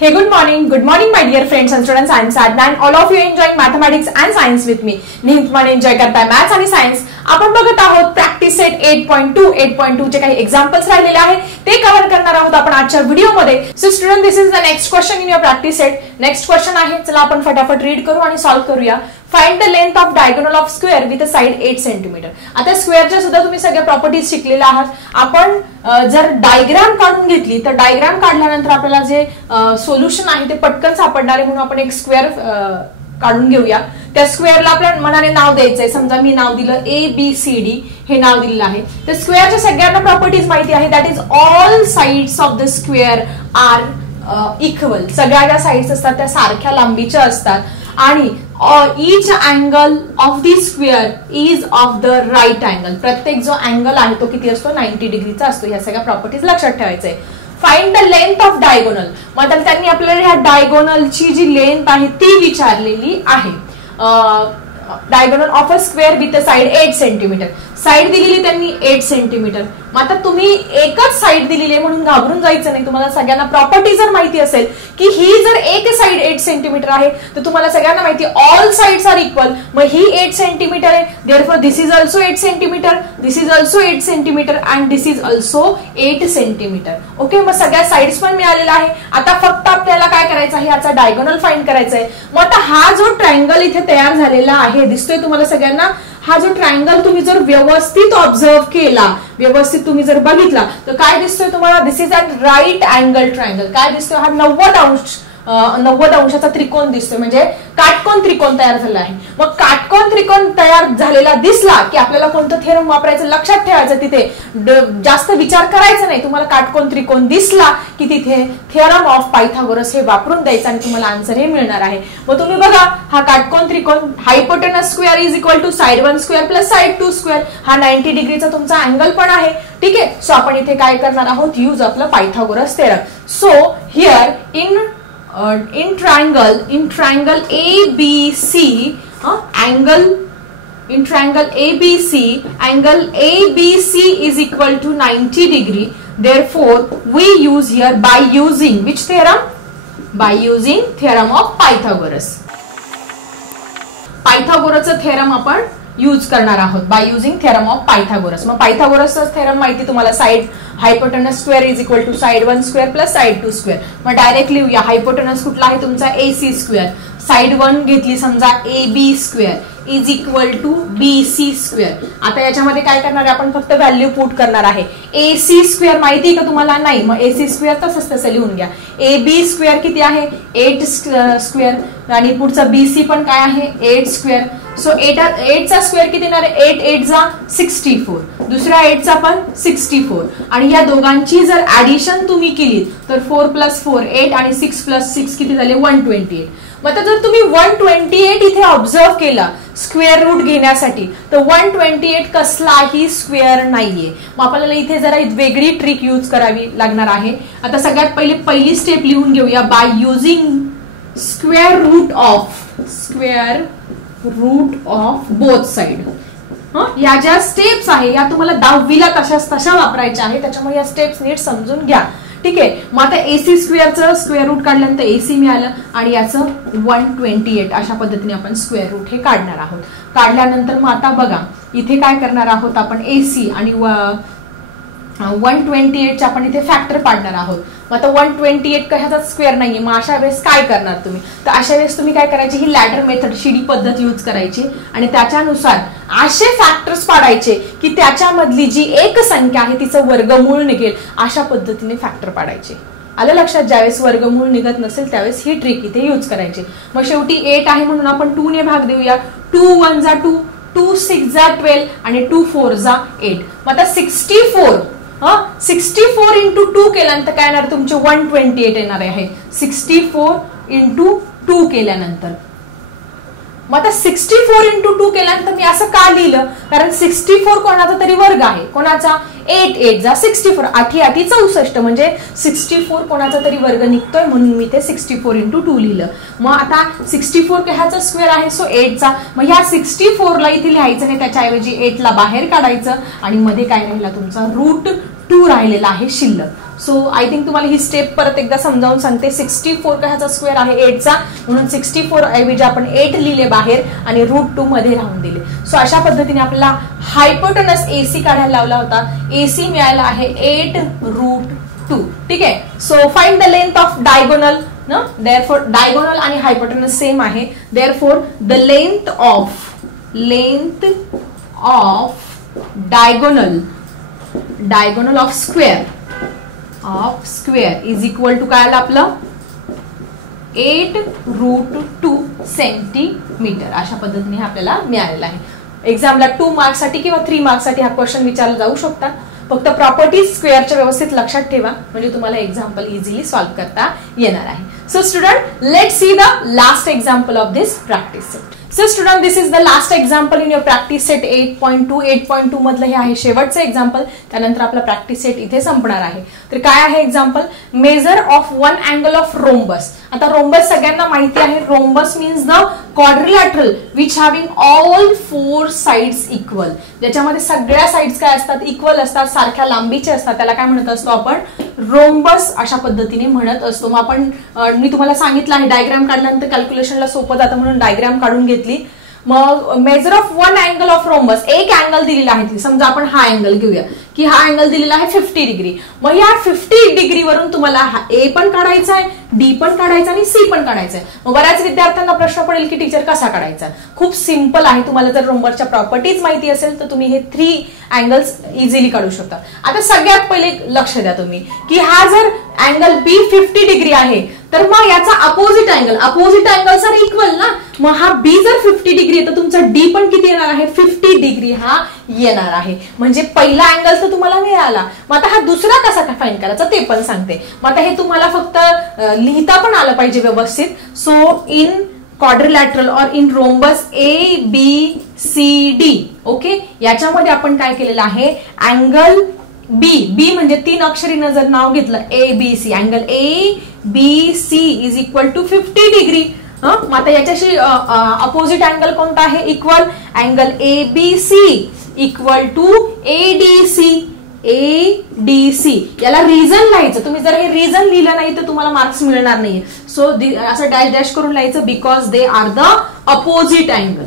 Hey, good morning my dear friends and students. I am Sadna and all of you enjoying mathematics and science with me. नेहमीप्रमाणे enjoy करताय maths आणि science. आपण बघत आहोत practice set 8.2 चे काही examples राहिलेले आहेत ते कव्हर करणार आहोत आपण आजच्या व्हिडिओमध्ये. So student, this is the next question in your practice set. Next question आहे, चला आपण फटाफट रीड करू आणि सॉल्व्ह करूया. Find the length of diagonal of square with a side 8 centimetre. आता स्क्वेअरच्या सुद्धा तुम्ही सगळ्या प्रॉपर्टीज शिकलेल्या आहात. आपण जर डायग्राम काढून घेतली तर डायग्राम काढल्यानंतर आपल्याला जे सोल्युशन आहे ते पटकन सापडणार आहे, म्हणून आपण एक स्क्वेअर काढून घेऊया. त्या स्क्वेअरला आपल्या मनाने नाव द्यायचंय. समजा मी नाव दिलं ABCD, हे नाव दिलेलं आहे. तर स्क्वेअरच्या सगळ्यांना प्रॉपर्टीज माहिती आहे. That is all sides of the square are equal. सगळ्या ज्या साइड्स असतात त्या सारख्या लांबीच्या असतात आणि each angle of the square is of the right angle. प्रत्येक जो अँगल आहे तो किती असतो, 90 डिग्रीचा असतो. ह्या सगळ्या प्रॉपर्टीज लक्षात ठेवायचे. Find the length of diagonal. मग त्यांनी आपल्याला ह्या डायगोनलची जी लेंथ आहे ती विचारलेली आहे. Diagonal of a square with a side 8 centimetre. Side दिलेली त्यांनी 8 सेंटीमीटर. मग आता तुम्ही एकच साइड दिलेली आहे म्हणून घाबरून जायचं नाही. तुम्हाला सगळ्यांना प्रॉपर्टी जर माहिती असेल की ही जर एक साइड 8 सेंटीमीटर आहे तर तुम्हाला सगळ्यांना माहिती ऑल साइड्स आर इक्वल. मग ही 8 सेंटीमीटर आहे, therefore this is also 8 centimetre, this is also 8 centimetre and this is also 8 centimetre. Okay, मग सगळ्या साइड्स पण मिळालेला आहे. आता फक्त आपल्याला काय करायचं आहे, याचा डायगोनल फाइंड करायचा आहे. मग आता हा जो ट्रायंगल इथे तयार झालेला आहे दिसतोय तुम्हाला सगळ्यांना, हा जो ट्रायंगल तुम्ही जर व्यवस्थित ऑब्झर्व केला, व्यवस्थित तुम्ही जर बघितला तर काय दिसतोय तुम्हाला, this is a right angle triangle. काय दिसतोय, हा 90 अंशाचा त्रिकोण दिसतोय, म्हणजे काटकोन त्रिकोण तयार झाला आहे. मग काटकोन त्रिकोण तयार झालेला दिसला की आपल्याला कोणतं थेरम वापरायचं लक्षात ठेवायचं. तिथे जास्त विचार करायचा नाही. तुम्हाला काटकोन त्रिकोण दिसला की तिथे थेरम ऑफ पायथागोरस हे वापरून द्यायचं आणि तुम्हाला आन्सर हे मिळणार आहे. मग तुम्ही बघा, हा काटकोन त्रिकोण hypotenuse square is equal to side 1 square plus side 2 square. हा 90 डिग्रीचा तुमचा अँगल पण आहे. ठीक आहे, सो आपण इथे काय करणार आहोत, यूज आपलं Pythagoras theorem. So here in triangle ABC, angle ABC is equal to 90 degree. Therefore we use here by using which theorem, by using theorem of Pythagoras. पायथागोरसचा थेरम आपण यूज करणार आहोत by using theorem of Pythagoras. मग पायथागोरसचा theorem माहिती तुम्हाला, side hypotenuse square is equal to side 1 square plus side 2 square. मग direct लिहूया. हायपोटेनस कुठला आहे तुमचा, AC स्क्वेअर. साइड 1 घेतली समजा AB square is equal to BC square. आता याच्यामध्ये काय करणार आहे आपण, फक्त व्हॅल्यू पुट करणार आहे. AC स्क्वेअर माहिती का तुम्हाला, नाही. मग AC स्क्वेअर तसंच तसं लिहून घ्या. AB स्क्वेअर किती आहे, 8 स्क्वेअर आणि पुढचा BC पण काय आहे, 8 स्क्वेअर. सो 8 चा स्क्वेअर किती येणार आहे, 8 8 जा 64, दुसऱ्या 8 चा पण 64 आणि या दोघांची जर ऍडिशन तुम्ही केली तर 4 + 4 8 आणि 6 + 6 किती झाले, 128. मग जर तुम्ही 128 इथे ऑब्झर्व केला स्क्वेअर रूट घेण्यासाठी तर 128 कसलाही स्क्वेअर नाहीये. मग आपल्याला इथे जरा वेगळी ट्रिक यूज करावी लागणार आहे. आता सगळ्यात पहिली स्टेप लिहून घेऊया. By using square root of both side. या ज्या स्टेप्स आहे या तुम्हाला 10वीला तशा वापरायच्या आहे, त्याच्यामुळे या स्टेप्स नीट समजून घ्या. ठीक आहे, मग आता AC स्क्वेअरचं स्क्वेअर रूट काढल्यानंतर AC मिळालं आणि याचं 128 अशा पद्धतीने आपण स्क्वेअर रूट हे काढणार आहोत. काढल्यानंतर मग आता बघा इथे काय करणार आहोत आपण, AC आणि 128 आपण इथे फॅक्टर पाडणार आहोत. मग आता 128 कशाचा स्क्वेअर नाहीये. मग अशा वेळेस काय करणार तुम्ही, तर अशा वेळेस तुम्ही काय करायचे, ही लॅडर मेथड शिडी पद्धत यूज करायची आणि त्याच्यानुसार असे फॅक्टर्स पाडायचे की त्याच्यामधली जी एक संख्या आहे तिचं वर्गमूळ निघेल, अशा पद्धतीने फॅक्टर पाडायचे. आलं लक्षात. ज्यावेळेस वर्गमूळ निघत नसेल त्यावेळेस ही ट्रिक इथे यूज करायची. मग शेवटी 8 आहे म्हणून आपण 2 ने भाग देऊया. 2 1 जा 2, 2 6 जा 12 आणि 2 4 जा 8. मग आता 64 इंटू 2 केल्यानंतर काय येणार, तुमचे 128 येणार आहे. 64 इंटू 2 केल्यानंतर, मग आता 64 इंटू 2 केल्यानंतर मी असं का लिहिलं, कारण 64 कोणाचा तरी वर्ग आहे. कोणाचा, 8 8 जा 64, 8 8 64, म्हणजे 64 कोणाचा तरी वर्ग निघतोय म्हणून मी ते 64 इंटू 2 लिहिलं. मग आता 64 ह्याचा स्क्वेअर आहे, सो 8 चा. मग ह्या 64 ला इथे लिहायचं नाही, त्याच्याऐवजी 8 ला बाहेर काढायचं आणि मध्ये काय राहिला तुमचा रूट 2 राहिलेला आहे शिल्लक. सो आय थिंक तुम्हाला ही स्टेप परत एकदा समजावून सांगते. 64 का ह्याचा स्क्वेअर आहे 8चा, म्हणून 64 ऐवजी आपण 8 लिहिले बाहेर आणि √2 मध्ये राहून दिले. सो अशा पद्धतीने आपल्याला हायपोटेनस AC काढायला लावला होता. AC मिळाला आहे 8√2. ठीक आहे. So find the length of diagonal. Therefore diagonal आणि हायपोटेनस सेम आहे. Therefore the length of diagonal of square is equal to काय आलं आपलं 8√2 सेंटीमीटर. अशा पद्धतीने आपल्याला मिळालेला आहे. एक्झामला 2 मार्क्ससाठी किंवा 3 मार्क्ससाठी हा क्वेश्चन विचारला जाऊ शकता. फक्त प्रॉपर्टीज स्क्वेअरच्या व्यवस्थित लक्षात ठेवा, म्हणजे तुम्हाला एक्झाम्पल इझिली सॉल्व्ह करता येणार आहे. So student, let's see the last example of this practice set. So student, this is the last example in your practice set 8.2. 8.2 मधलं हे आहे शेवटचं एक्झाम्पल. त्यानंतर आपला प्रॅक्टिस सेट इथे संपणार आहे. तर काय आहे example? Measure of one angle of rhombus. आता रोम्बस सगळ्यांना माहिती आहे. Rhombus means the quadrilateral which having all 4 sides equal. ज्याच्यामध्ये सगळ्या साइड्स काय असतात? इक्वल असतात, सारख्या लांबीचे असतात. त्याला काय म्हणत असतो आपण? रोम्बस अशा पद्धतीने म्हणत असतो. मग आपण मी तुम्हाला सांगितलं आहे डायग्राम काढल्यानंतर कॅल्क्युलेशनला सोपं जातं म्हणून डायग्राम काढून घेतली. मग measure of one angle of rhombus, एक अँगल दिलेला आहे. समजा आपण हा अँगल घेऊया की हा अँगल दिलेला आहे 50 डिग्री. मग या 50 डिग्रीवरून तुम्हाला ए पण काढायचा आहे, डी पण काढायचा आणि सी पण काढायचा आहे. मग बऱ्याच विद्यार्थ्यांना प्रश्न पडेल की टीचर कसा काढायचा? खूप सिंपल आहे. तुम्हाला जर रोम्बसच्या प्रॉपर्टीज माहिती असेल तर तुम्ही हे 3 अँगल्स इझिली काढू शकता. आता सगळ्यात पहिले लक्ष द्या तुम्ही की हा जर अँगल बी 50 डिग्री आहे तर मग याचा अपोजिट अँगल सर इक्वल ना. मग हा बी जर 50 डिग्री आहे तर तुमचा डी पण किती येणार आहे? 50 डिग्री हा येणार आहे. म्हणजे पहिला अँगल तर तुम्हाला मिळाला. मग आता हा दुसरा कसा फाइंड करायचा ते पण सांगते. मग आता हे तुम्हाला फक्त लिहिता पण आलं पाहिजे व्यवस्थित. सो इन क्वाड्रिलॅटरल और इन रोम्बस ABCD, ओके, याच्यामध्ये आपण काय केलेलं आहे? अँगल बी म्हणजे 3 अक्षरीनं जर नाव घेतलं ABC, angle ABC is equal to 50 degree. मग आता याच्याशी अपोजिट अँगल कोणता आहे? Equal. Angle ABC equal to ADC. याला रिझन लिहायचं. तुम्ही जर हे रिझन लिहिलं नाही तर तुम्हाला मार्क्स मिळणार नाही. सो असं डॅश डॅश करून लिहायचं because they are the opposite angle.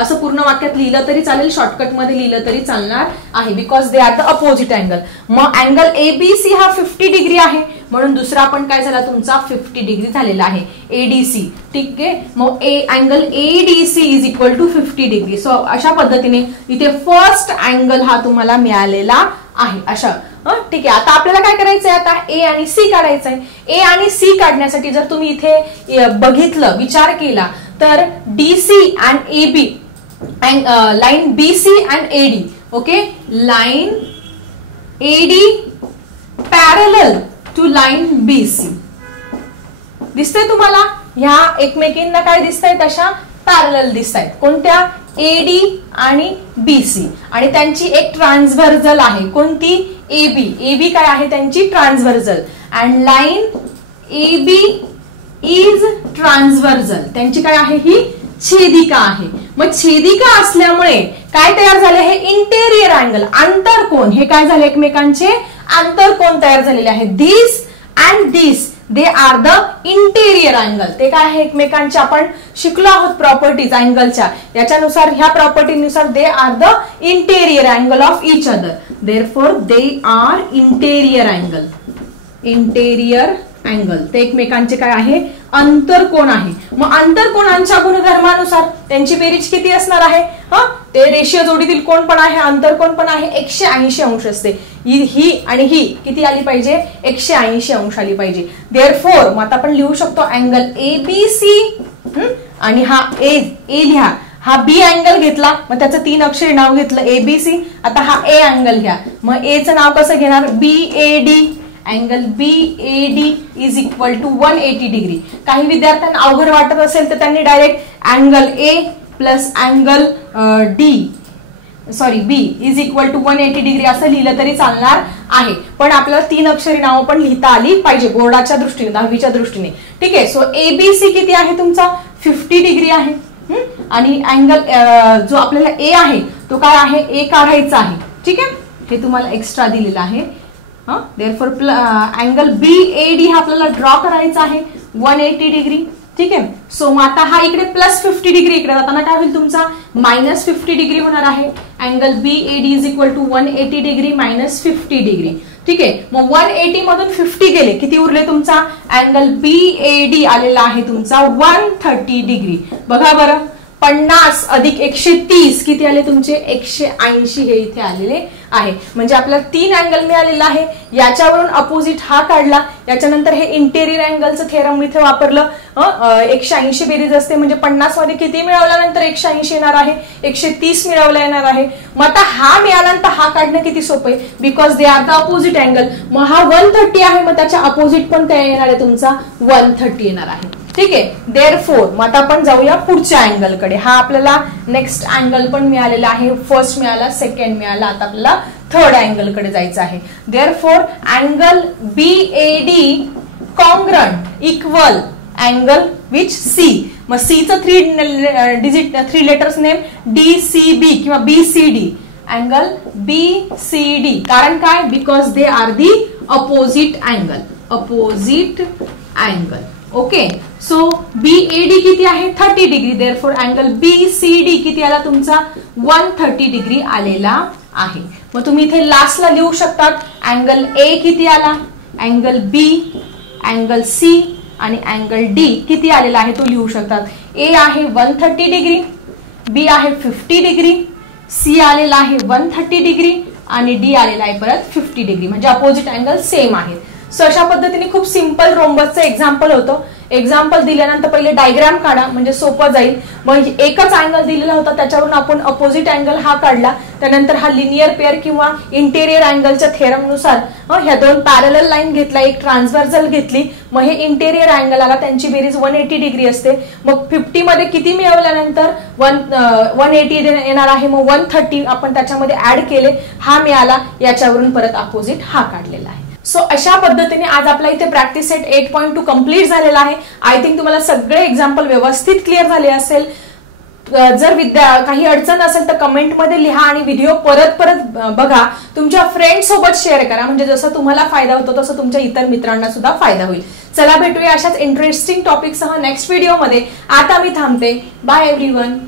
असं पूर्ण वाक्यात लिहिलं तरी चालेल, शॉर्टकट मध्ये लिहिलं तरी चालणार आहे. Because they are the opposite angle. मग अँगल ABC हा 50 डिग्री आहे म्हणून दुसरा पण काय झाला तुमचा 50 डिग्री झालेला आहे ADC. ठीक आहे. मग angle ADC is equal to 50 degree. So अशा पद्धतीने इथे फर्स्ट अँगल हा तुम्हाला मिळालेला आहे. अशा ठीक आहे. आता आपल्याला काय करायचंय? आता A आणि C काढायचंय. A आणि C काढण्यासाठी जर तुम्ही इथे बघितलं, विचार केला तर DC and AB, line BC and AD, okay, line AD parallel to line BC दिसतंय तुम्हाला? ह्या एकमेकींना काय दिसतायत? अशा पॅरलल दिसतायत. कोणत्या? AD आणि BC. आणि त्यांची एक ट्रान्सव्हर्जल आहे. कोणती? AB काय आहे? त्यांची ट्रान्सव्हर्जल. And line AB is ट्रान्सव्हर्जल. त्यांची काय आहे? ही छेदिका आहे. मग छेदिका असल्यामुळे काय तयार झाले? हे इंटेरियर अँगल, आंतरकोन. हे काय झाले? एकमेकांचे आंतरकोन तयार झालेले आहेत. This and this they are the interior angle. ते काय आहे? एकमेकांचे आपण शिकलो आहोत प्रॉपर्टीज अँगलच्या, याच्यानुसार ह्या प्रॉपर्टीनुसार they are the interior angle of each other. Therefore they are interior angle. ते एकमेकांचे काय आहे? अंतरकोन आहे. मग अंतरकोनांच्या गुणधर्मानुसार त्यांची बेरीज किती असणार आहे? ते रेषीय जोडीतील कोण पण आहे, अंतरकोन पण आहे. 180 अंश असते. ही आणि ही किती आली पाहिजे? 180 अंश आली पाहिजे. देअरफॉर मग आता आपण लिहू शकतो अँगल ABC आणि हा ए लिहा. हा बी अँगल घेतला, मग त्याचं 3 अक्षरी नाव घेतलं ABC. आता हा ए अँगल घ्या. मग एचं नाव कसं घेणार? BAD. Angle BAD is equal to 180 degree. काही विद्यार्थ्यांना अवघड वाटत असेल तर त्यांनी direct angle A plus angle B is equal to 180 degree असं लिहिलं तरी चालणार आहे. पण आपल्याला 3 अक्षरी नावं पण लिहिता आली पाहिजे बोर्डाच्या दृष्टीने, 10वीच्या दृष्टीने. ठीक आहे. सो ABC किती आहे तुमचा? 50 डिग्री आहे. आणि अँगल जो आपल्याला A आहे तो काय आहे? A काढायचा आहे. ठीक आहे. हे तुम्हाला एक्स्ट्रा दिलेलं आहे. देअरफॉर अँगल BAD हा आपल्याला ड्रॉ करायचा आहे 180 डिग्री. ठीक आहे. सो मग आता हा इकडे +50 डिग्री, इकडे जाताना काय होईल तुमचा -50 डिग्री होणार आहे. Angle BAD is equal to 180 degree -50 degree. ठीक आहे. मग 180 मधून 50 गेले, किती उरले तुमचा अँगल BAD आलेला आहे तुमचा 130 डिग्री. बघा बरं, 50 अधिक 130 किती आले तुमचे 180 हे इथे आलेले आहे. म्हणजे आपल्याला 3 अँगल मिळालेला आहे. याच्यावरून अपोजिट हा काढला, याच्यानंतर हे इंटेरियर अँगलचं थेरम इथे वापरलं. 180 बेरीज असते म्हणजे 50 मध्ये किती मिळवल्यानंतर 180 येणार आहे 130 मिळवला येणार आहे. मग आता हा मिळाल्यानंतर हा काढणं किती सोपं आहे, because they are the opposite angle. मग हा 130 आहे, मग त्याच्या अपोजिट पण काय येणार आहे तुमचा 130 येणार आहे. ठीक आहे. देअरफोर मग आता आपण जाऊया पुढच्या अँगल कडे. हा आपल्याला नेक्स्ट अँगल पण मिळालेला आहे. फर्स्ट मिळाला, सेकंड मिळाला, आता आपल्याला थर्ड अँगल कडे जायचं आहे. Therefore angle BAD congruent equal angle which C. मग C चं 3 लेटर्स नेम DCB किंवा BCD. अँगल BCD कारण काय, because they are the opposite angle. Opposite angle. Okay. So BAD किती आहे 30 डिग्री. देअरफॉर अँगल BCD किती आला तुमचा 130 डिग्री आलेला आहे. मग तुम्ही इथे लास्टला लिहू शकतात अँगल A किती आला, अँगल B, अँगल C आणि अँगल D किती आलेला आहे तो लिहू शकतात. A आहे 130 डिग्री, B आहे 50 डिग्री, C आलेला आहे 130 डिग्री आणि D आलेला आहे परत 50 डिग्री. म्हणजे अपोजिट अँगल सेम आहेत. सो अशा पद्धतीने खूप सिंपल रोम्बसचं एक्झाम्पल होतं. एक्झाम्पल दिल्यानंतर पहिले डायग्राम काढा म्हणजे सोपं जाईल. मग एकच अँगल दिलेला होता, त्याच्यावरून आपण अपोजिट अँगल हा काढला. त्यानंतर हा लिनियर पेअर किंवा इंटेरियर अँगलच्या थेरमनुसार ह्या 2 पॅरलल लाईन घेतल्या, एक ट्रान्सव्हर्सल घेतली. मग हे इंटेरियर अँगल आला, त्यांची बेरीज 180 डिग्री असते. मग 50 मध्ये किती मिळवल्यानंतर 180 येणार आहे. मग 130 आपण त्याच्यामध्ये ऍड केले, हा मिळाला. याच्यावरून परत अपोजिट हा काढलेला आहे. सो अशा पद्धतीने आज आपला इथे प्रॅक्टिस सेट 8.2 कंप्लीट झालेला आहे. आय थिंक तुम्हाला सगळे एक्झाम्पल व्यवस्थित क्लिअर झाले असेल. जर काही अडचण असेल तर कमेंटमध्ये लिहा आणि व्हिडिओ परत बघा. तुमच्या फ्रेंड सोबत शेअर करा, म्हणजे जसं तुम्हाला फायदा होतो तसं तुमच्या इतर मित्रांना सुद्धा फायदा होईल. चला भेटूया अशाच इंटरेस्टिंग टॉपिकसह नेक्स्ट व्हिडिओमध्ये. आता मी थांबते. Bye everyone.